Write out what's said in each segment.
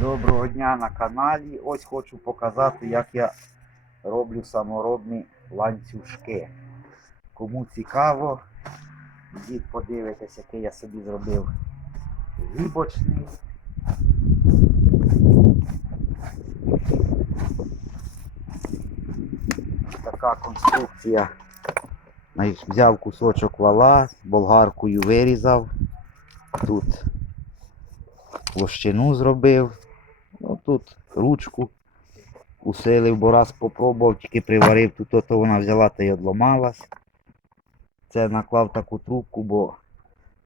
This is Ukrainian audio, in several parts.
Доброго дня на каналі. Ось хочу показати, як я роблю саморобні ланцюжки. Кому цікаво, йдіть подивитесь, який я собі зробив гібочний. Така конструкція. Взяв кусочок вала, болгаркою вирізав. Тут площину зробив. Ну, тут ручку усилив, бо раз попробував, тільки приварив, тут ото вона взяла та й одламалась. Це наклав таку трубку, бо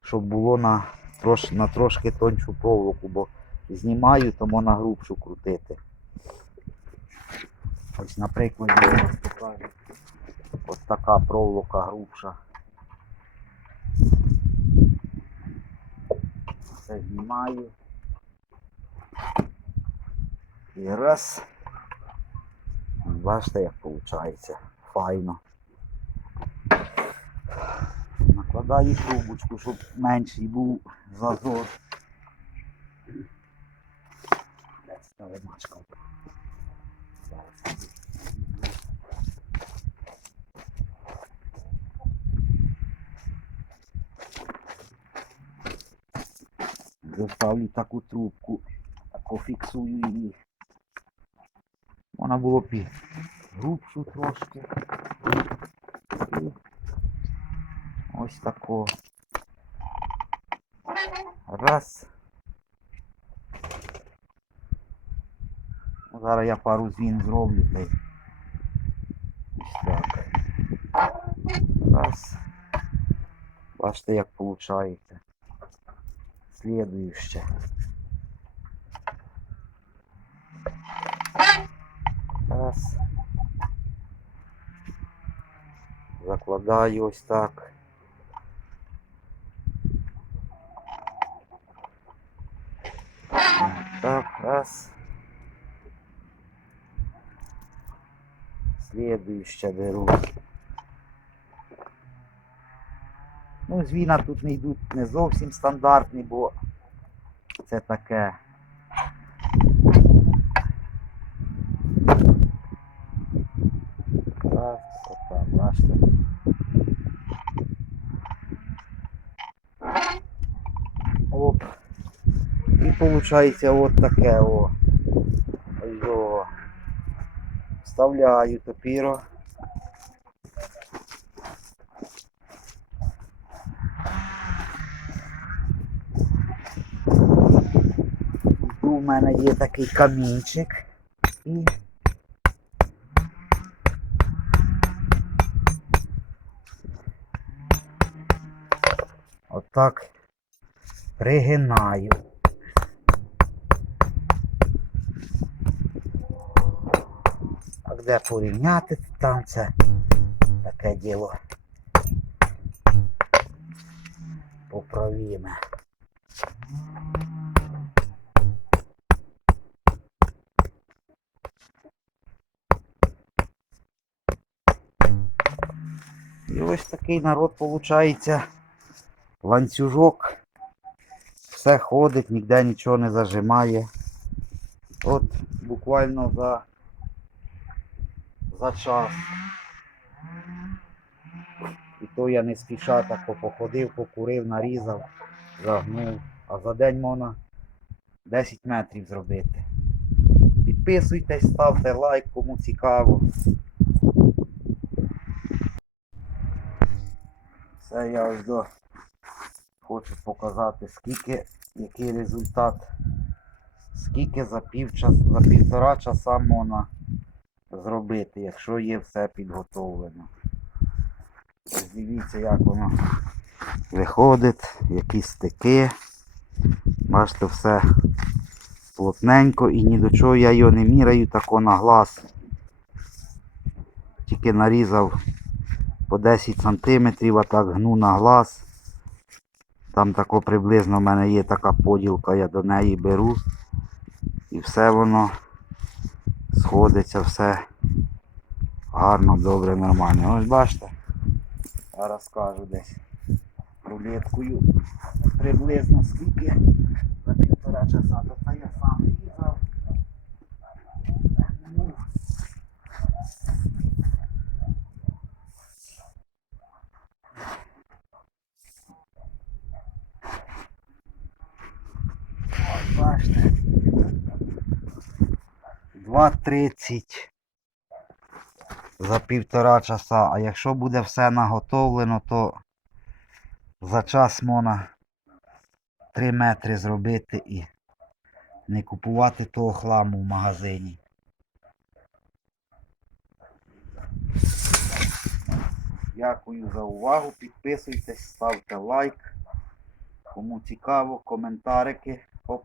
щоб було на, трош, на трошки тоншу проволоку, бо знімаю, то можна грубшу крутити. Ось, наприклад. Ось така проволока грубша. Все знімаю. І раз. Бачите, як виходить. Файно. Накладаю трубочку, щоб менший був зазор. Доставлю таку трубку, таку фіксую її. Вона було б грубшу трошки. І ось тако. Раз. Ну, Зараз я пару змін зроблю ось так. Раз. Бачите, як виходить. Следующее. Раз. Закладаю ось так. Так, раз. Следующее беру. Ну, звіна тут не йдуть не зовсім стандартні, бо це таке. Так, так, бачите. Оп. І виходить от таке о. Ось. Вставляю тепіро. У мене є такий камінчик. І отак пригинаю. А де порівняти, там це таке діло поправіме. І ось такий народ виходить. Ланцюжок. Все ходить, ніде нічого не зажимає. От буквально за, за час. І то я не спіша так походив, покурив, нарізав, загнув. А за день можна 10 метрів зробити. Підписуйтесь, ставте лайк, кому цікаво. Це я ось до хочу показати, скільки, який результат, скільки за півчас, за півтора часа можна зробити, якщо є все підготовлено. Дивіться, як воно виходить, які стики. Бачите, все плотненько і ні до чого я його не міряю тако на глаз. Тільки нарізав по 10 сантиметрів, а так гну на глаз. Там тако приблизно в мене є така поділка, я до неї беру. І все воно сходиться, все гарно, добре, нормально. Ось бачите. Зараз розкажу десь рулеткою приблизно скільки за півтора часа, то це я сам різав. Бачите. 2.30 за півтора часа. А якщо буде все наготовлено, то за час можна 3 метри зробити і не купувати того хламу в магазині. Дякую за увагу. Підписуйтесь, ставте лайк. Кому цікаво, коментарики. Оп.